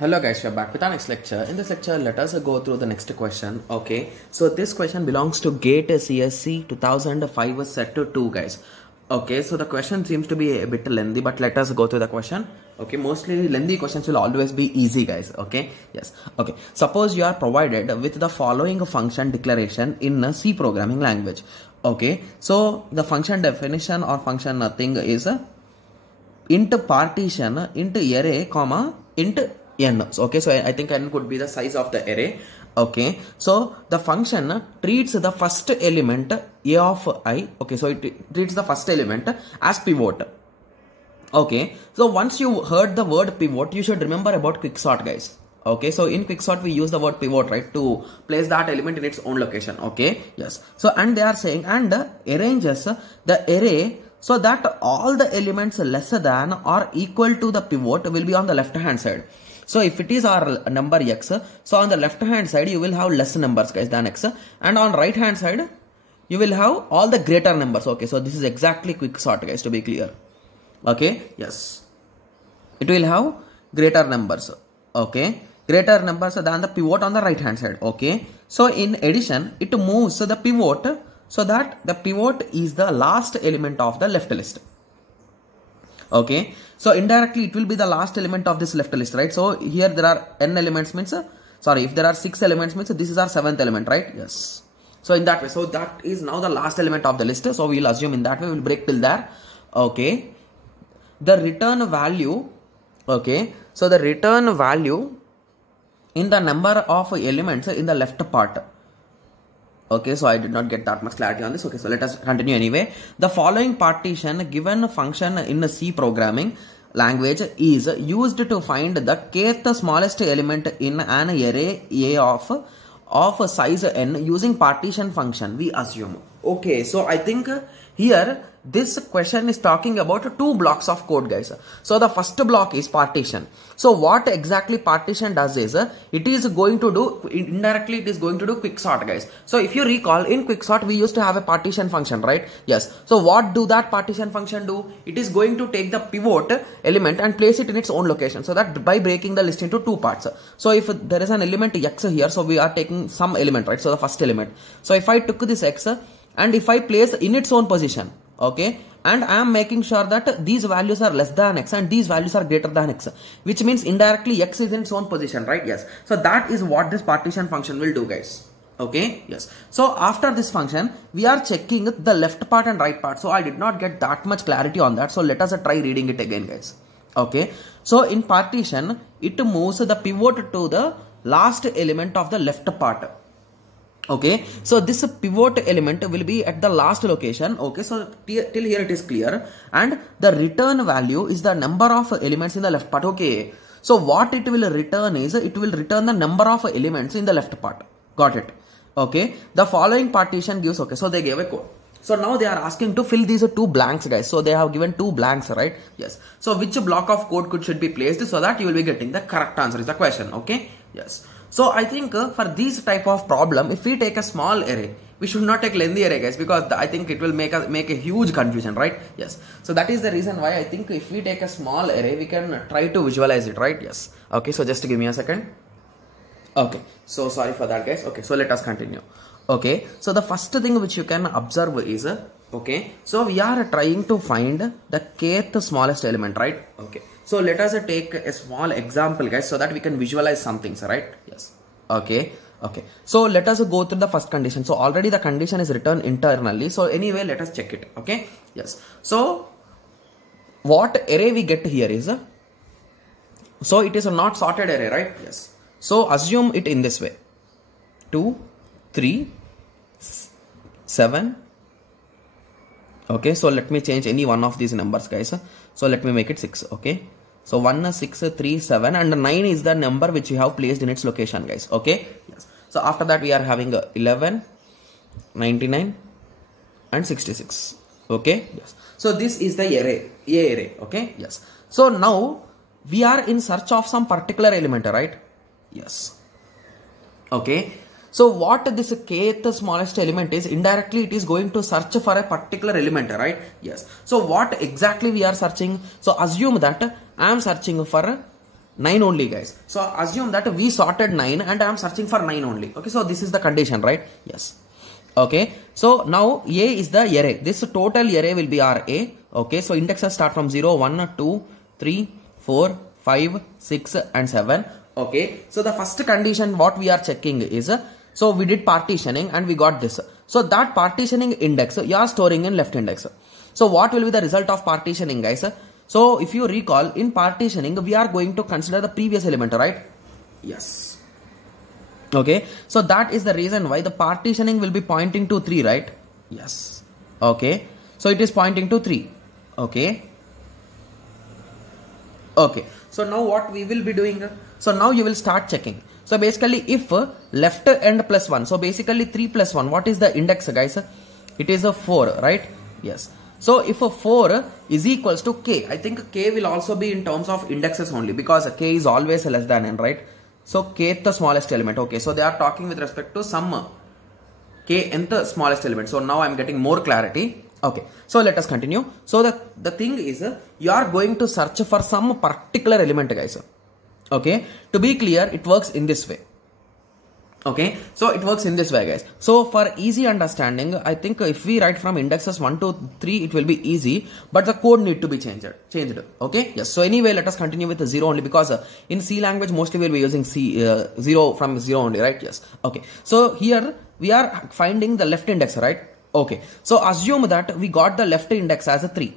Hello guys, we are back with our next lecture. In this lecture, let us go through the next question. Okay, so this question belongs to GATE CSC 2005 set to 2 guys. Okay, so the question seems to be a bit lengthy, but let us go through the question. Okay, mostly lengthy questions will always be easy guys. Okay, yes. Okay, suppose you are provided with the following function declaration in a C programming language. Okay, so the function definition or function thing is int partition int array comma int n. Okay, so I think n could be the size of the array. Okay, so the function treats the first element a of I. Okay, so it treats the first element as pivot. Okay, so once you heard the word pivot, you should remember about quicksort guys. Okay, so in quicksort we use the word pivot, right, to place that element in its own location. Okay, yes. So and they are saying and arranges the array so that all the elements lesser than or equal to the pivot will be on the left hand side. So if it is our number x, so on the left hand side you will have less numbers guys than x, and on right hand side you will have all the greater numbers. Okay, so this is exactly quicksort guys, to be clear. Okay, yes, it will have greater numbers. Okay, greater numbers than the pivot on the right hand side. Okay, so in addition it moves the pivot so that the pivot is the last element of the left list. Okay, so indirectly it will be the last element of this left list, right? So here there are n elements means, sorry, if there are 6 elements means this is our 7th element, right? Yes. So in that way, so that is now the last element of the list. So we will assume in that way, we will break till there. Okay, the return value, okay, so the return value in the number of elements in the left part. Okay, so I did not get that much clarity on this. Okay, so let us continue anyway. The following partition given function in a C programming language is used to find the kth smallest element in an array A of size n using partition function, we assume. Okay, so I think here this question is talking about 2 blocks of code guys. So the first block is partition. So what exactly partition does is it is going to do, indirectly it is going to do quicksort guys. So if you recall, in quicksort we used to have a partition function, right? Yes. So what do that partition function do? It is going to take the pivot element and place it in its own location, so that by breaking the list into 2 parts. So if there is an element x here, so we are taking some element, right? So the first element. So if I took this x and if I place in its own position, okay, and I am making sure that these values are less than x and these values are greater than x, which means indirectly x is in its own position, right? Yes. So that is what this partition function will do guys. Okay, yes. So after this function we are checking the left part and right part. So I did not get that much clarity on that, so let us try reading it again guys. Okay, so in partition it moves the pivot to the last element of the left part. Okay, so this pivot element will be at the last location. Okay, so till here it is clear, and the return value is the number of elements in the left part. Okay, so what it will return is, it will return the number of elements in the left part. Got it? Okay, the following partition gives, okay, so they gave a code. So now they are asking to fill these 2 blanks guys. So they have given 2 blanks, right? Yes. So which block of code should be placed so that you will be getting the correct answer is the question. Okay, yes. So I think for this type of problem, if we take a small array, we should not take lengthy array guys, because I think it will make a huge confusion, right? Yes. So that is the reason why I think if we take a small array, we can try to visualize it, right? Yes. Okay, so just give me a second. Okay, so sorry for that guys. Okay, so let us continue. Okay, so the first thing which you can observe is, okay, so we are trying to find the kth smallest element, right? Okay, so let us take a small example guys, so that we can visualize some things, right? Yes. Okay, okay, so let us go through the first condition. So already the condition is written internally, so anyway let us check it. Okay, yes. So what array we get here is, so it is a not sorted array, right? Yes. So assume it in this way: 2, 3, 7. Okay, so let me change any one of these numbers guys. So let me make it 6. Okay, so 1, 6, 3, 7, and 9 is the number which we have placed in its location guys. Okay, yes. So after that we are having 11, 99 and 66. Okay, yes. So this is the array, A array. Okay, yes. So now we are in search of some particular element, right? Yes. Okay, so what this kth smallest element is, indirectly it is going to search for a particular element, right? Yes. So what exactly we are searching? So assume that I am searching for 9 only, guys. So assume that we sorted 9 and I am searching for 9 only. Okay, so this is the condition, right? Yes. Okay, so now A is the array. This total array will be our A. Okay, so indexes start from 0, 1, 2, 3, 4, 5, 6 and 7. Okay, so the first condition what we are checking is, so we did partitioning and we got this. So that partitioning index you are storing in left index. So what will be the result of partitioning, guys? So if you recall, in partitioning we are going to consider the previous element, right? Yes. Okay, so that is the reason why the partitioning will be pointing to 3, right? Yes. Okay, so it is pointing to 3. Okay. Okay, so now what we will be doing? So now you will start checking. So basically if left end plus 1, so basically 3 plus 1, what is the index, guys? It is a 4, right? Yes. So if a 4 is equals to k, I think k will also be in terms of indexes only, because k is always less than n, right? So kth the smallest element. Okay, so they are talking with respect to some kth the smallest element. So now I am getting more clarity. Okay, so let us continue. So the thing is, you are going to search for some particular element, guys. Okay, to be clear, it works in this way. Okay, so it works in this way, guys. So for easy understanding, I think if we write from indexes 1 to 3, it will be easy, but the code need to be changed. Okay, yes. So anyway, let us continue with the 0 only, because in C language mostly we will be using 0 from 0 only, right? Yes. Okay, so here we are finding the left index, right? Okay, so assume that we got the left index as a 3.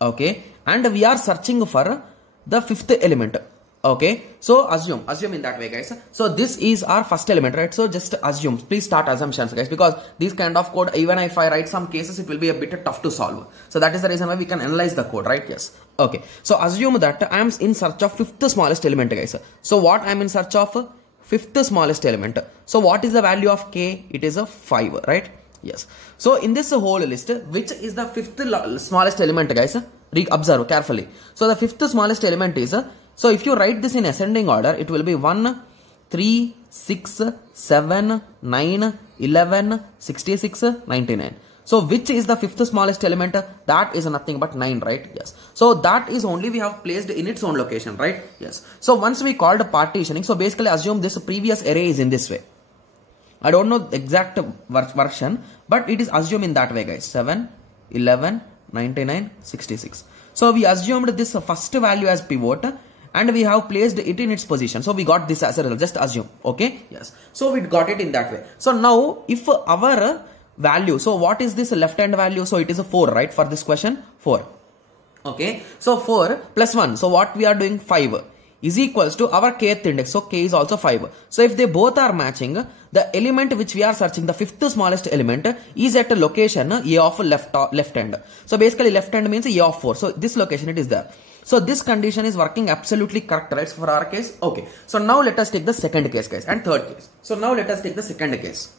Okay, and we are searching for the fifth element. Okay, so assume in that way, guys. So this is our first element, right? So just assume, please start assumptions, guys, because these kind of code, even if I write some cases, it will be a bit tough to solve. So that is the reason why we can analyze the code, right? Yes. Okay, so assume that I am in search of fifth smallest element, guys. So what I am in search of? Fifth smallest element. So what is the value of k? It is a 5, right? Yes. So in this whole list, which is the fifth smallest element, guys? Observe carefully. So the fifth smallest element is, so if you write this in ascending order, it will be 1, 3, 6, 7, 9, 11, 66, 99. So which is the fifth smallest element? That is nothing but 9, right? Yes. So that is only we have placed in its own location, right? Yes. So once we called partitioning, so basically assume this previous array is in this way. I don't know the exact version, but it is assumed in that way, guys. 7, 11, 99, 66. So we assumed this first value as pivot, and we have placed it in its position. So we got this as a result. Just assume. Okay. Yes. So we got it in that way. So now if our value, so what is this left hand value? So it is a 4, right? For this question, 4. Okay. So 4 plus 1. So what we are doing? 5 is equals to our kth index. So k is also 5. So if they both are matching, the element which we are searching, the fifth smallest element, is at a location a of left hand. So basically left hand means a of 4. So this location it is there. So this condition is working absolutely correct, right, for our case. Okay. So now let us take the second case, guys, and third case. So now let us take the second case.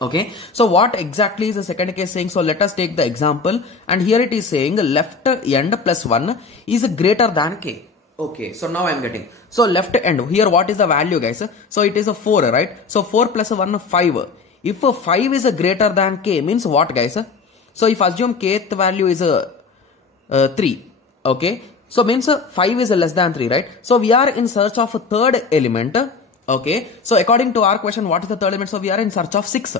Okay. So what exactly is the second case saying? So let us take the example, and here it is saying left end plus 1 is greater than k. Okay, so now I am getting. So left end, here what is the value, guys? So it is a 4, right? So 4 plus 1, 5. If 5 is greater than k, means what, guys? So if assume kth value is 3. Okay, so means 5 is less than 3, right? So we are in search of a third element. Okay, so according to our question, what is the third element? So we are in search of 6.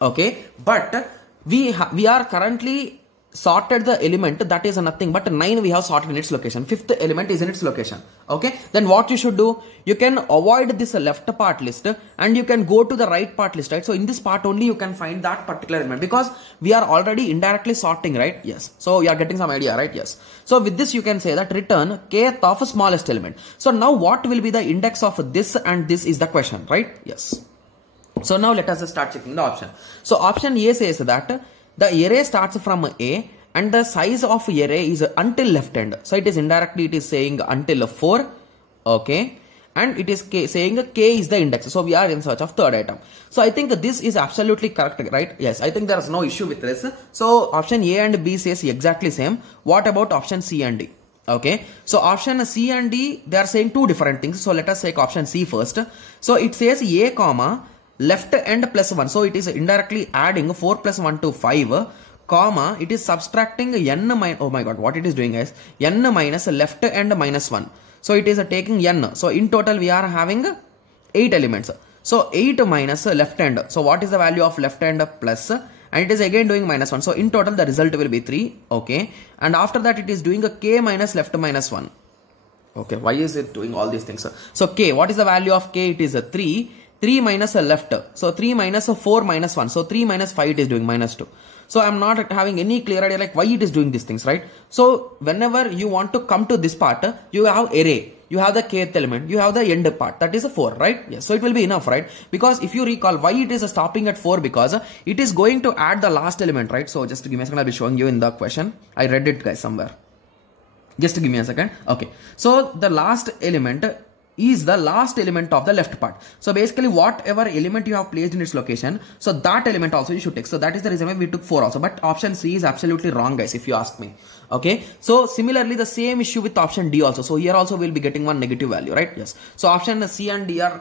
Okay, but we are currently sorted the element, that is nothing but 9 we have sorted in its location. Fifth element is in its location. Okay, then what you should do, you can avoid this left part list and you can go to the right part list, right? So in this part only you can find that particular element, because we are already indirectly sorting, right? Yes. So you are getting some idea, right? Yes. So with this you can say that return kth of smallest element. So now what will be the index of this and this is the question, right? Yes. So now let us start checking the option. So option A says that the array starts from A and the size of array is until left end. So it is indirectly it is saying until 4. Okay. And it is saying k is the index. So we are in search of third item. So I think this is absolutely correct, right? Yes. I think there is no issue with this. So option A and B says exactly same. What about option C and D? Okay. So option C and D, they are saying two different things. So let us take option C first. So it says A comma left end plus 1. So it is indirectly adding 4 plus 1 to 5, comma, it is subtracting n minus, oh my god, what it is doing, guys, n minus left end minus 1. So it is taking n. So in total we are having 8 elements. So 8 minus left hand. So what is the value of left hand? Plus, and it is again doing -1. So in total the result will be 3. Okay. And after that it is doing a k minus left minus 1. Okay. Why is it doing all these things? So k, what is the value of k? It is a 3. 3 minus a left. So 3 minus a 4 minus 1. So 3 minus 5 it is doing -2. So I'm not having any clear idea like why it is doing these things, right? So whenever you want to come to this part, you have array. You have the kth element, you have the end part, that is a 4, right? Yes, so it will be enough, right? Because if you recall why it is stopping at 4, because it is going to add the last element, right? So just give me a second, I'll be showing you in the question. I read it guys somewhere. Just give me a second. Okay, so the last element is the last element of the left part. So basically whatever element you have placed in its location, so that element also you should take. So that is the reason why we took 4 also, but option C is absolutely wrong guys if you ask me. Okay, so similarly the same issue with option D also. So here also we'll be getting one negative value, right? Yes, so option C and D are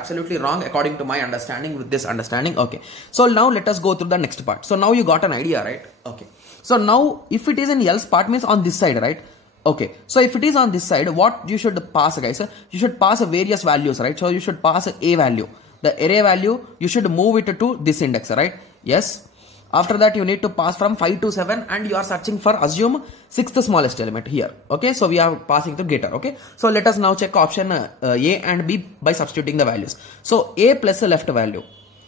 absolutely wrong according to my understanding with this understanding. Okay, so now let us go through the next part. So now you got an idea, right? Okay, so now if it is in else part means on this side, right? Okay, so if it is on this side, what you should pass guys? You should pass various values, right? So you should pass a value, the array value, you should move it to this index, right? Yes. After that you need to pass from 5 to 7 and you are searching for assume 6th smallest element here. Okay, so we are passing to getter. Okay, so let us now check option A and B by substituting the values. So A plus a left value.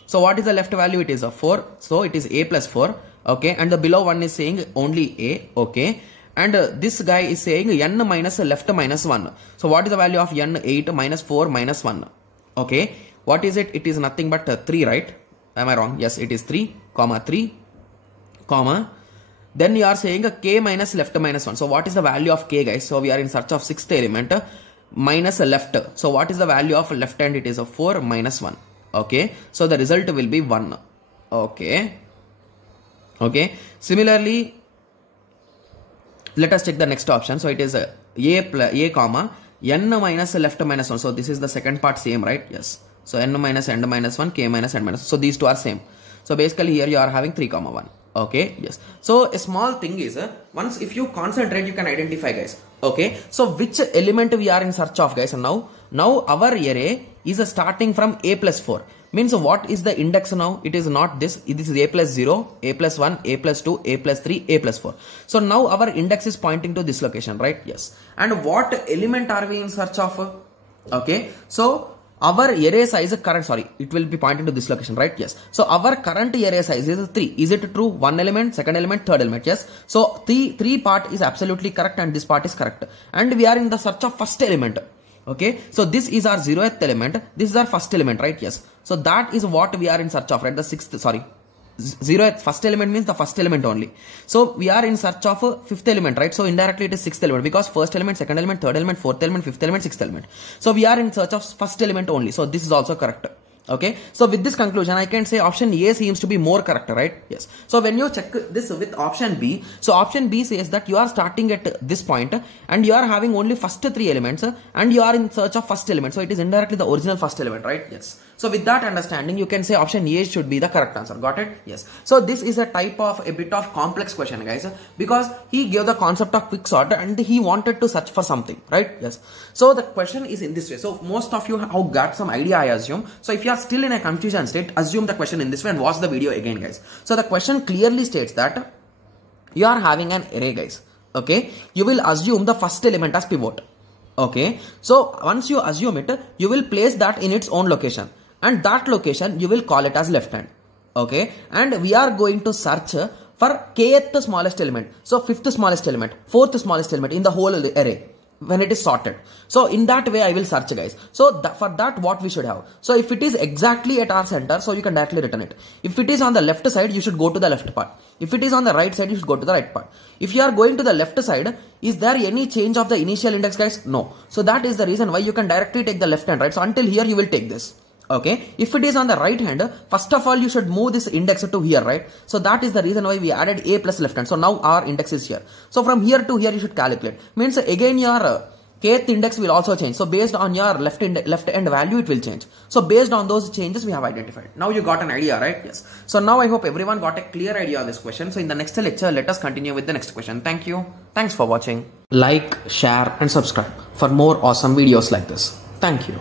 So what is the left value? It is a 4. So it is A plus 4. Okay, and the below one is saying only A. Okay. And this guy is saying n minus left minus 1. So what is the value of n? 8 minus 4 minus 1. Okay. What is it? It is nothing but 3, right? Am I wrong? Yes, it is 3, comma 3, comma. Then you are saying k minus left minus 1. So what is the value of k guys? So we are in search of 6th element minus left. So what is the value of left hand? It is a 4 minus 1. Okay. So the result will be 1. Okay. Okay. Similarly, let us check the next option. So it is a comma n minus left minus 1. So this is the second part same, right? Yes. So n minus n minus 1, k minus n minus 1. So these two are same. So basically here you are having 3 comma 1. Okay. Yes. So a small thing is once if you concentrate you can identify guys. Okay. So which element we are in search of guys? And now our array is starting from a plus 4. Means what is the index now? It is not this. This is a plus 0, a plus 1, a plus 2, a plus 3, a plus 4. So now our index is pointing to this location, right? Yes. And what element are we in search of? Okay. So our array size it will be pointing to this location, right? Yes. So our current array size is 3. Is it true? One element, second element, third element. Yes. So three part is absolutely correct and this part is correct. And we are in the search of first element. Okay, so this is our 0th element, this is our first element, right? Yes, so that is what we are in search of, right? The 0th first element means the first element only. So we are in search of 5th element, right? So indirectly it is 6th element because first element, second element, third element, fourth element, fifth element, sixth element. So we are in search of first element only. So this is also correct. Okay, so with this conclusion I can say option A seems to be more correct, right? Yes. So when you check this with option B, so option B says that you are starting at this point and you are having only first 3 elements and you are in search of first element. So it is indirectly the original first element, right? Yes. So with that understanding you can say option A should be the correct answer. Got it? Yes. So this is a type of a bit of complex question guys, because he gave the concept of quicksort and he wanted to search for something, right? Yes. So the question is in this way. So most of you have got some idea I assume. So if you are still in a confusion state, assume the question in this way and watch the video again guys. So the question clearly states that you are having an array guys. Okay, you will assume the first element as pivot. Okay, so once you assume it, you will place that in its own location and that location you will call it as left hand. Okay, and we are going to search for kth smallest element, so 5th smallest element, 4th smallest element in the whole array when it is sorted. So in that way I will search guys. So for that what we should have, so if it is exactly at our center, so you can directly return it. If it is on the left side, you should go to the left part. If it is on the right side, you should go to the right part. If you are going to the left side, is there any change of the initial index guys? No. So that is the reason why you can directly take the left hand, right? So until here you will take this. Okay, if it is on the right hand, first of all you should move this index to here, right? So that is the reason why we added a plus left hand. So now our index is here. So from here to here you should calculate. Means again your kth index will also change. So based on your left end value it will change. So based on those changes we have identified. Now you got an idea, right? Yes. So now I hope everyone got a clear idea on this question. So in the next lecture let us continue with the next question. Thank you. Thanks for watching. Like, share and subscribe for more awesome videos like this. Thank you.